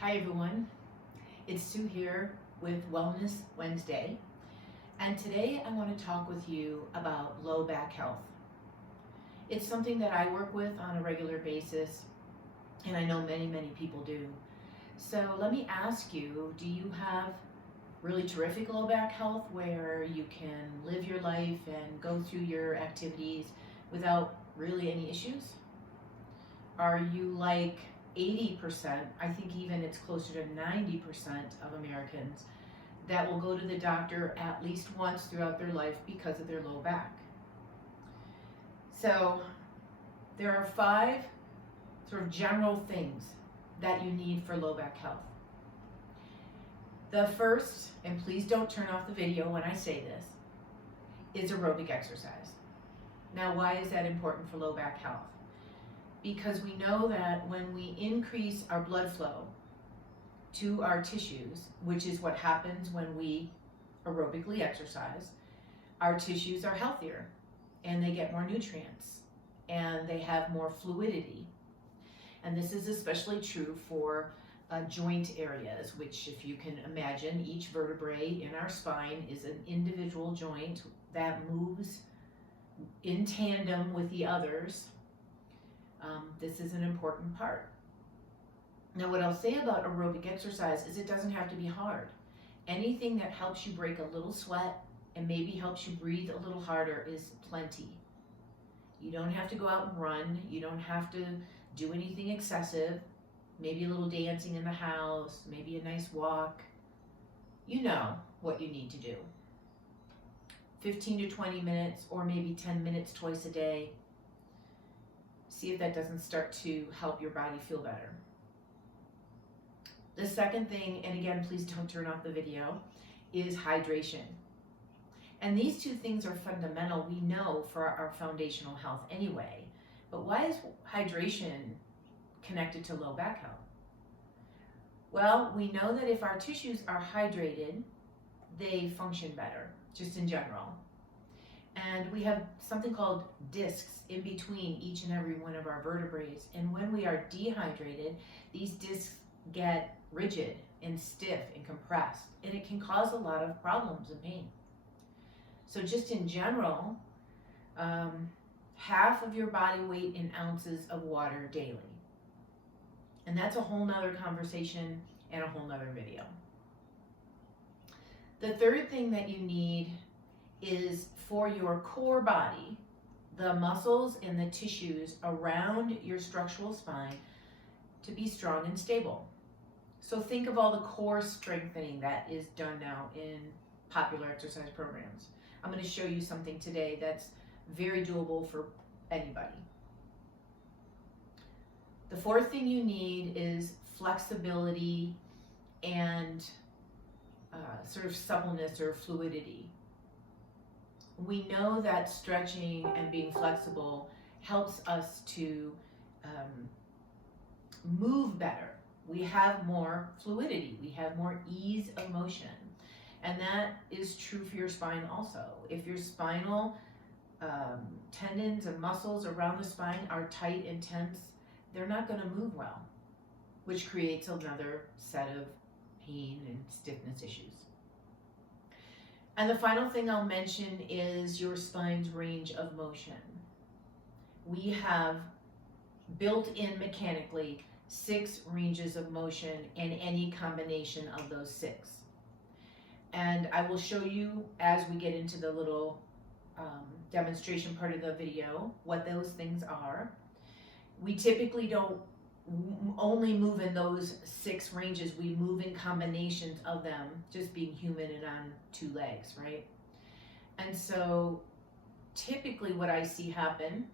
Hi everyone, it's Sue here with Wellness Wednesday, and today I want to talk with you about low back health. It's something that I work with on a regular basis, and I know many people do. So let me ask you, do you have really terrific low back health where you can live your life and go through your activities without really any issues? Are you like 80%, I think even it's closer to 90% of Americans that will go to the doctor at least once throughout their life because of their low back? So there are 5 sort of general things that you need for low back health. The first, and please don't turn off the video when I say this, is aerobic exercise. Now, why is that important for low back health? Because we know that when we increase our blood flow to our tissues, which is what happens when we aerobically exercise, our tissues are healthier and they get more nutrients and they have more fluidity. And this is especially true for joint areas, which, if you can imagine, each vertebrae in our spine is an individual joint that moves in tandem with the others. This is an important part. Now, what I'll say about aerobic exercise is it doesn't have to be hard. Anything that helps you break a little sweat and maybe helps you breathe a little harder is plenty. You don't have to go out and run. You don't have to do anything excessive. Maybe a little dancing in the house, maybe a nice walk. You know what you need to do. 15 to 20 minutes or maybe 10 minutes twice a day. See if that doesn't start to help your body feel better. The second thing, and again, please don't turn off the video, is hydration. And these 2 things are fundamental, we know, for our foundational health anyway. But why is hydration connected to low back health? Well, we know that if our tissues are hydrated, they function better, just in general. And we have something called discs in between each and every one of our vertebrae. And when we are dehydrated, these discs get rigid and stiff and compressed, and it can cause a lot of problems and pain. So just in general, half of your body weight in ounces of water daily. And that's a whole nother conversation and a whole nother video. The third thing that you need is for your core body, the muscles and the tissues around your structural spine to be strong and stable. So think of all the core strengthening that is done now in popular exercise programs. I'm going to show you something today that's very doable for anybody. The fourth thing you need is flexibility and sort of suppleness or fluidity. We know that stretching and being flexible helps us to move better. We have more fluidity, we have more ease of motion. And that is true for your spine also. If your spinal tendons and muscles around the spine are tight and tense, they're not going to move well, which creates another set of pain and stiffness issues. And the final thing I'll mention is your spine's range of motion. We have built in mechanically 6 ranges of motion and any combination of those 6. And I will show you as we get into the little demonstration part of the video what those things are. We typically don't only move in those 6 ranges, we move in combinations of them, just being human and on 2 legs, right? And so typically what I see happen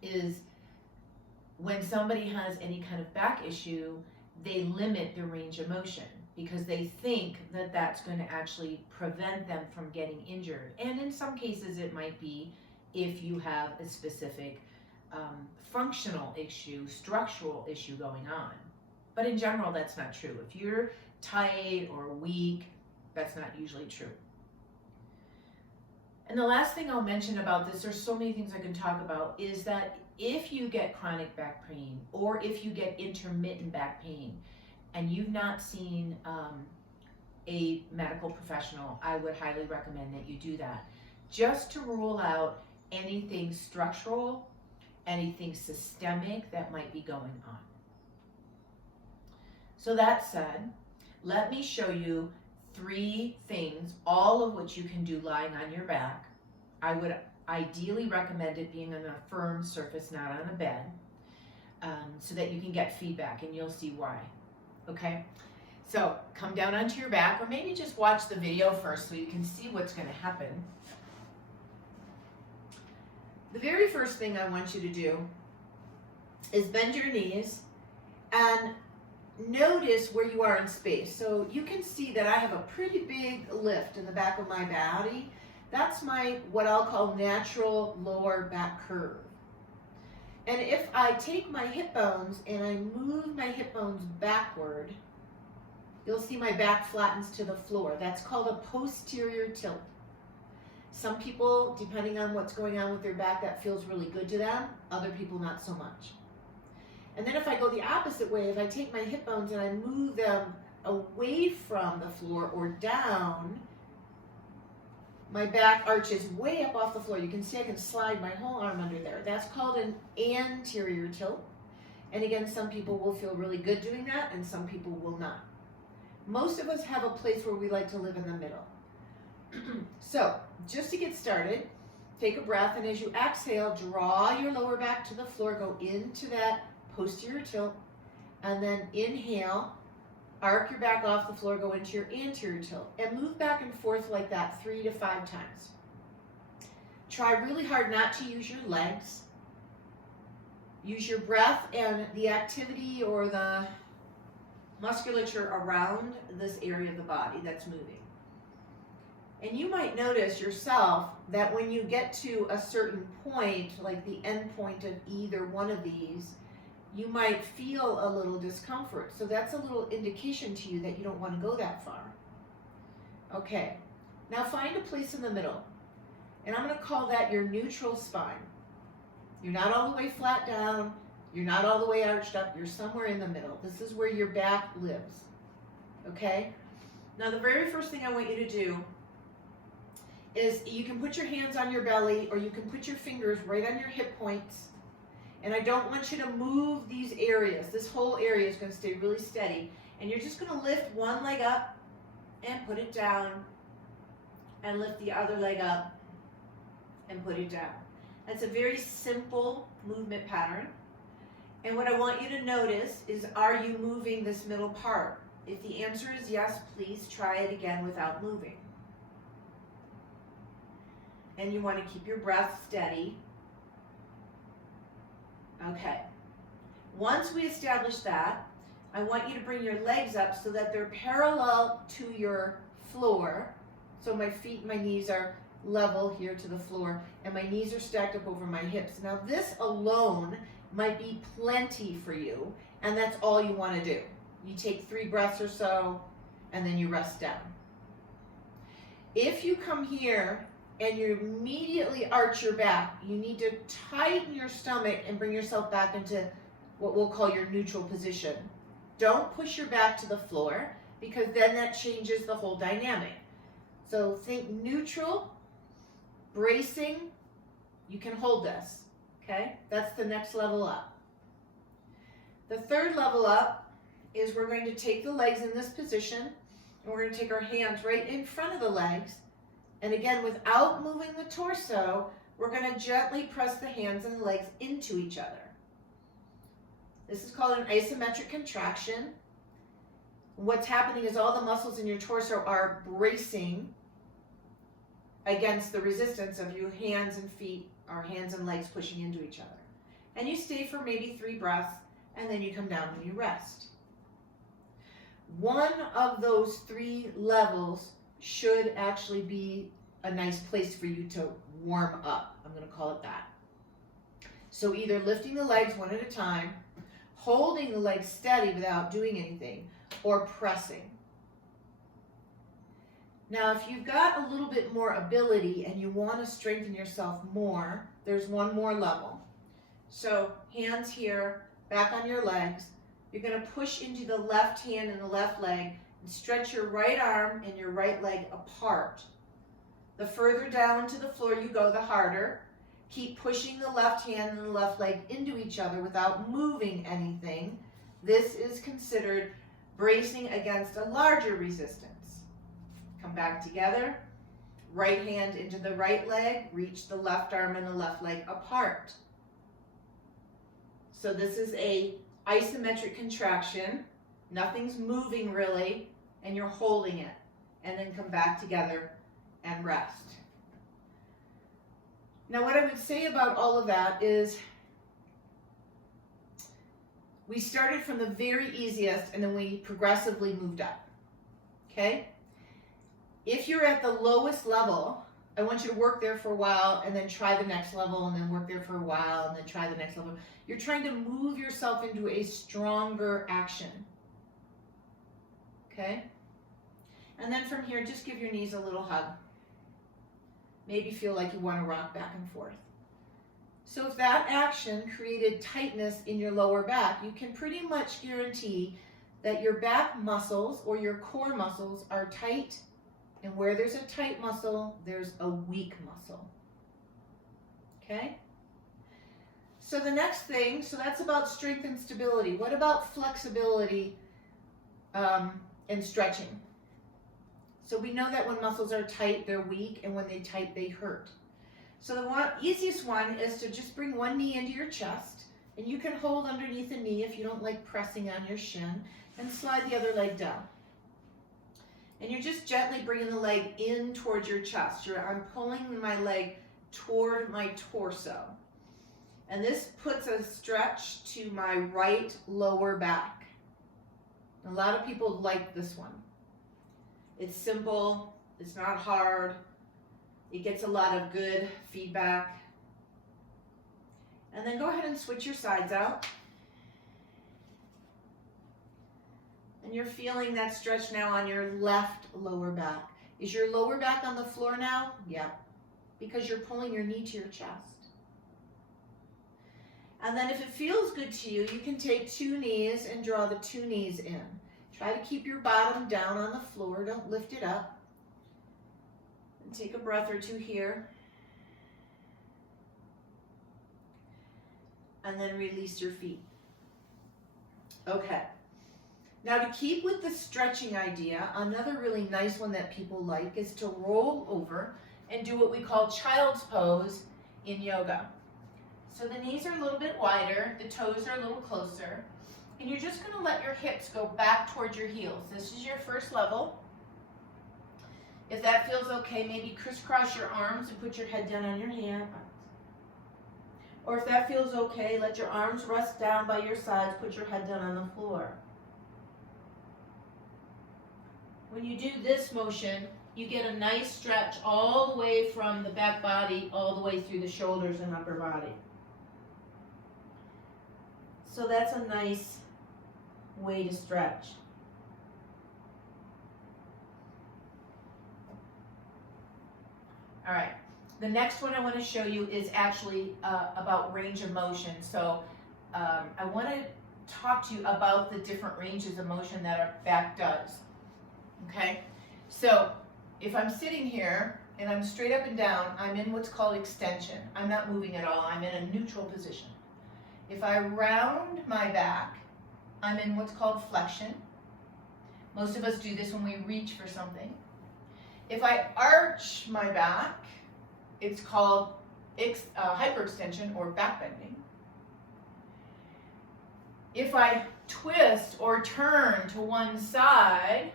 is when somebody has any kind of back issue, they limit their range of motion because they think that that's going to actually prevent them from getting injured. And in some cases it might be if you have a specific functional issue, structural issue going on. But in general, that's not true. If you're tight or weak, that's not usually true. And the last thing I'll mention about this, there's so many things I can talk about, is that if you get chronic back pain or if you get intermittent back pain, and you've not seen a medical professional, I would highly recommend that you do that, just to rule out anything structural, anything systemic that might be going on. So that said, let me show you 3 things, all of which you can do lying on your back. I would ideally recommend it being on a firm surface, not on a bed, so that you can get feedback, and you'll see why. Okay? So come down onto your back, or maybe just watch the video first so you can see what's going to happen. The very first thing I want you to do is bend your knees and notice where you are in space. So you can see that I have a pretty big lift in the back of my body. That's my, what I'll call, natural lower back curve. And if I take my hip bones and I move my hip bones backward, you'll see my back flattens to the floor. That's called a posterior tilt. Some people, depending on what's going on with their back, that feels really good to them. Other people, not so much. And then if I go the opposite way, if I take my hip bones and I move them away from the floor or down, my back arches way up off the floor. You can see I can slide my whole arm under there. That's called an anterior tilt. And again, some people will feel really good doing that, and some people will not. Most of us have a place where we like to live in the middle. So, just to get started, take a breath, and as you exhale, draw your lower back to the floor, go into that posterior tilt, and then inhale, arc your back off the floor, go into your anterior tilt, and move back and forth like that 3 to 5 times. Try really hard not to use your legs. Use your breath and the activity or the musculature around this area of the body that's moving. And you might notice yourself that when you get to a certain point, like the end point of either one of these, you might feel a little discomfort. So that's a little indication to you that you don't want to go that far. Okay, now find a place in the middle. And I'm going to call that your neutral spine. You're not all the way flat down. You're not all the way arched up. You're somewhere in the middle. This is where your back lives. Okay? Now the very first thing I want you to do is you can put your hands on your belly, or you can put your fingers right on your hip points. And I don't want you to move these areas. This whole area is going to stay really steady. And you're just going to lift one leg up and put it down, and lift the other leg up and put it down. That's a very simple movement pattern. And what I want you to notice is, are you moving this middle part? If the answer is yes, please try it again without moving. And you want to keep your breath steady. Okay. Once we establish that, I want you to bring your legs up so that they're parallel to your floor. So my feet and my knees are level here to the floor, and my knees are stacked up over my hips. Now this alone might be plenty for you, and that's all you want to do. You take 3 breaths or so, and then you rest down. If you come here and you immediately arch your back, you need to tighten your stomach and bring yourself back into what we'll call your neutral position. Don't push your back to the floor, because then that changes the whole dynamic. So think neutral, bracing. You can hold this, okay? That's the next level up. The third level up is we're going to take the legs in this position, and we're going to take our hands right in front of the legs. And again, without moving the torso, we're going to gently press the hands and the legs into each other. This is called an isometric contraction. What's happening is all the muscles in your torso are bracing against the resistance of your hands and feet, or hands and legs pushing into each other. And you stay for maybe 3 breaths, and then you come down and you rest. One of those 3 levels should actually be a nice place for you to warm up. I'm going to call it that. So either lifting the legs one at a time, holding the legs steady without doing anything, or pressing. Now, if you've got a little bit more ability and you want to strengthen yourself more, there's one more level. So hands here, back on your legs, You're going to push into the left hand and the left leg and stretch your right arm and your right leg apart. The further down to the floor you go, the harder. Keep pushing the left hand and the left leg into each other without moving anything. This is considered bracing against a larger resistance. Come back together. Right hand into the right leg. Reach the left arm and the left leg apart. So this is a isometric contraction. Nothing's moving really, and you're holding it. And then come back together and rest. Now what I would say about all of that is we started from the very easiest and then we progressively moved up. Okay? If you're at the lowest level, I want you to work there for a while and then try the next level and then work there for a while and then try the next level. You're trying to move yourself into a stronger action. Okay? And then from here, just give your knees a little hug. Maybe feel like you want to rock back and forth. So if that action created tightness in your lower back, you can pretty much guarantee that your back muscles or your core muscles are tight. And where there's a tight muscle, there's a weak muscle. Okay? So the next thing, so that's about strength and stability. What about flexibility and stretching? So we know that when muscles are tight, they're weak, and when they tight, they hurt. So the easiest one is to just bring one knee into your chest, and you can hold underneath the knee if you don't like pressing on your shin, and slide the other leg down. And you're just gently bringing the leg in towards your chest. I'm pulling my leg toward my torso. And this puts a stretch to my right lower back. A lot of people like this one. It's simple, it's not hard, it gets a lot of good feedback. And then go ahead and switch your sides out. And you're feeling that stretch now on your left lower back. Is your lower back on the floor now? Yeah, because you're pulling your knee to your chest. And then if it feels good to you, you can take two knees and draw the two knees in. Try to keep your bottom down on the floor. Don't lift it up. And take a breath or two here. And then release your feet. Okay. Now to keep with the stretching idea, another really nice one that people like is to roll over and do what we call child's pose in yoga. So the knees are a little bit wider, the toes are a little closer. And you're just going to let your hips go back towards your heels. This is your first level. If that feels okay, maybe crisscross your arms and put your head down on your hand. Or if that feels okay, let your arms rest down by your sides, put your head down on the floor. When you do this motion, you get a nice stretch all the way from the back body, all the way through the shoulders and upper body. So that's a nice way to stretch. All right, the next one I want to show you is actually about range of motion. So I want to talk to you about the different ranges of motion that our back does. Okay, so if I'm sitting here and I'm straight up and down, I'm in what's called extension. I'm not moving at all. I'm in a neutral position. If I round my back, I'm in what's called flexion. Most of us do this when we reach for something. If I arch my back, it's called hyperextension or backbending. If I twist or turn to one side,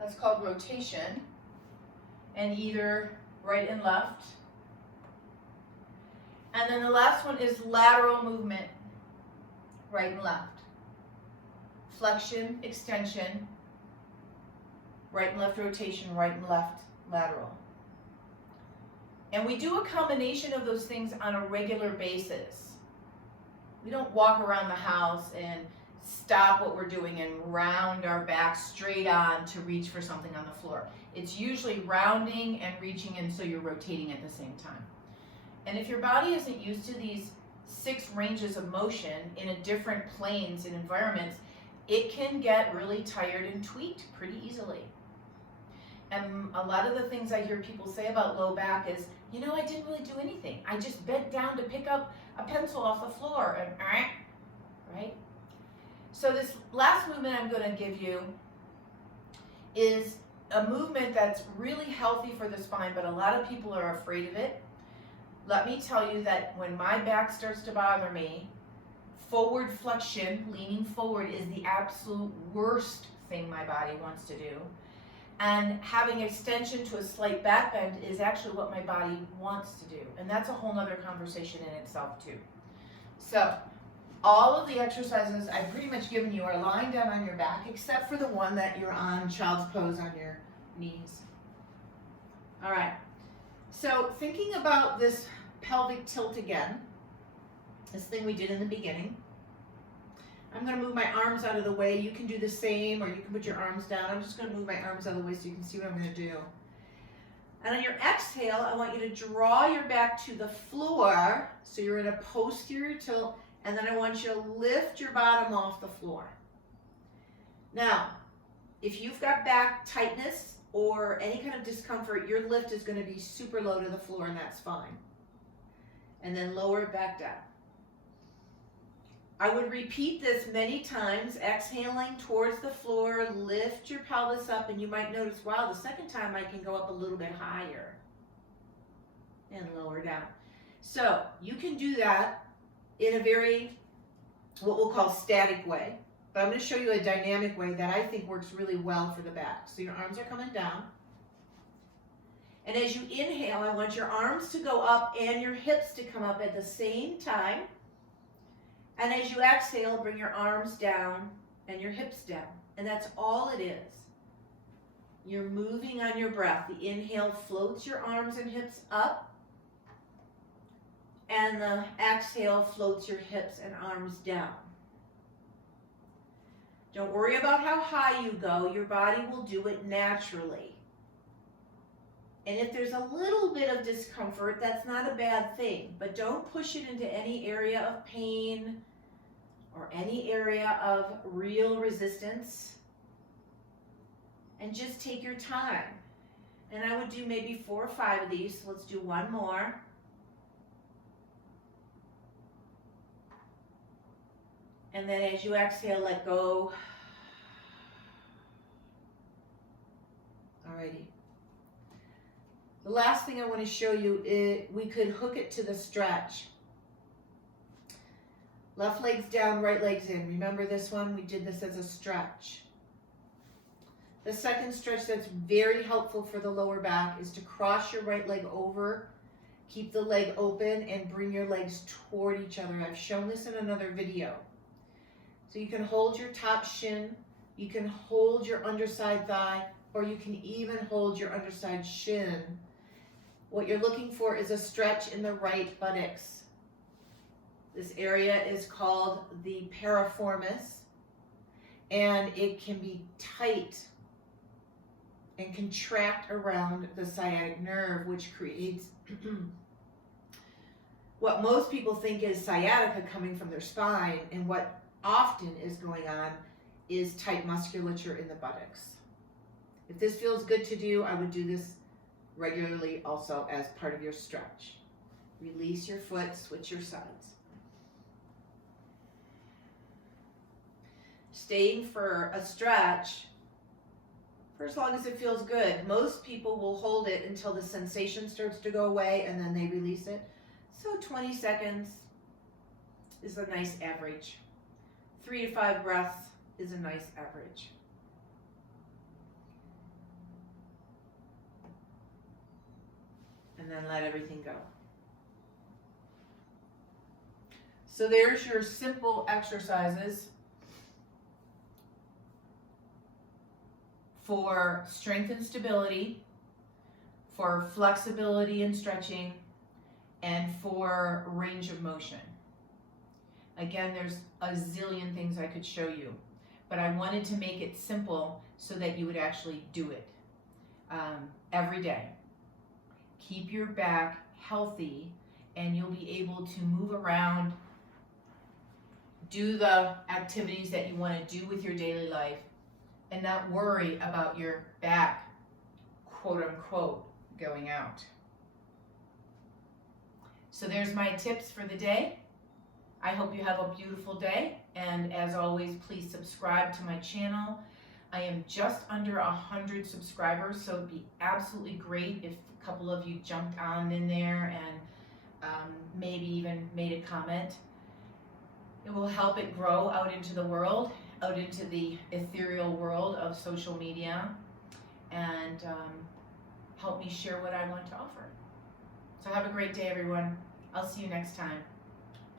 that's called rotation, and either right and left. And then the last one is lateral movement, right and left. Flexion, extension, right and left rotation, right and left lateral. And we do a combination of those things on a regular basis. We don't walk around the house and stop what we're doing and round our back straight on to reach for something on the floor. It's usually rounding and reaching, and so you're rotating at the same time. And if your body isn't used to these 6 ranges of motion in a different planes and environments, it can get really tired and tweaked pretty easily. And a lot of the things I hear people say about low back is, you know, I didn't really do anything. I just bent down to pick up a pencil off the floor and right? So this last movement I'm going to give you is a movement that's really healthy for the spine, but a lot of people are afraid of it. Let me tell you that when my back starts to bother me, forward flexion, leaning forward, is the absolute worst thing my body wants to do. And having extension to a slight back bend is actually what my body wants to do. And that's a whole nother conversation in itself too. So all of the exercises I've pretty much given you are lying down on your back, except for the one that you're on child's pose on your knees. All right, so thinking about this pelvic tilt again, this thing we did in the beginning, I'm going to move my arms out of the way. You can do the same, or you can put your arms down. I'm just going to move my arms out of the way so you can see what I'm going to do. And on your exhale, I want you to draw your back to the floor, so you're in a posterior tilt, and then I want you to lift your bottom off the floor. Now, if you've got back tightness or any kind of discomfort, your lift is going to be super low to the floor, and that's fine. And then lower it back down. I would repeat this many times, exhaling towards the floor, lift your pelvis up, and you might notice, wow, the second time I can go up a little bit higher and lower down. So you can do that in a very, what we'll call static way, but I'm going to show you a dynamic way that I think works really well for the back. So your arms are coming down. And as you inhale, I want your arms to go up and your hips to come up at the same time. And as you exhale, bring your arms down and your hips down. And that's all it is. You're moving on your breath. The inhale floats your arms and hips up. And the exhale floats your hips and arms down. Don't worry about how high you go. Your body will do it naturally. And if there's a little bit of discomfort, that's not a bad thing. But don't push it into any area of pain or any area of real resistance. And just take your time. And I would do maybe 4 or 5 of these. So let's do one more. And then as you exhale, let go. Alrighty. The last thing I want to show you is we could hook it to the stretch. Left leg's down, right leg's in. Remember this one? We did this as a stretch. The second stretch that's very helpful for the lower back is to cross your right leg over, keep the leg open, and bring your legs toward each other. I've shown this in another video. So you can hold your top shin, you can hold your underside thigh, or you can even hold your underside shin. What you're looking for is a stretch in the right buttocks. This area is called the piriformis, and it can be tight and contract around the sciatic nerve, which creates what most people think is sciatica coming from their spine, and what often is going on is tight musculature in the buttocks. If this feels good to do, I would do this regularly also as part of your stretch. Release your foot, switch your sides. Staying for a stretch for as long as it feels good. Most people will hold it until the sensation starts to go away and then they release it. So 20 seconds is a nice average. 3 to 5 breaths is a nice average. And then let everything go. So there's your simple exercises for strength and stability, for flexibility and stretching, and for range of motion. Again, there's a zillion things I could show you, but I wanted to make it simple so that you would actually do it every day. Keep your back healthy and you'll be able to move around, do the activities that you want to do with your daily life, and not worry about your back, quote unquote, going out. So there's my tips for the day. I hope you have a beautiful day, and as always, please subscribe to my channel. I am just under 100 subscribers, so it'd be absolutely great if a couple of you jumped on in there and maybe even made a comment. It will help it grow out into the world, out into the ethereal world of social media, and help me share what I want to offer. So have a great day, everyone. I'll see you next time.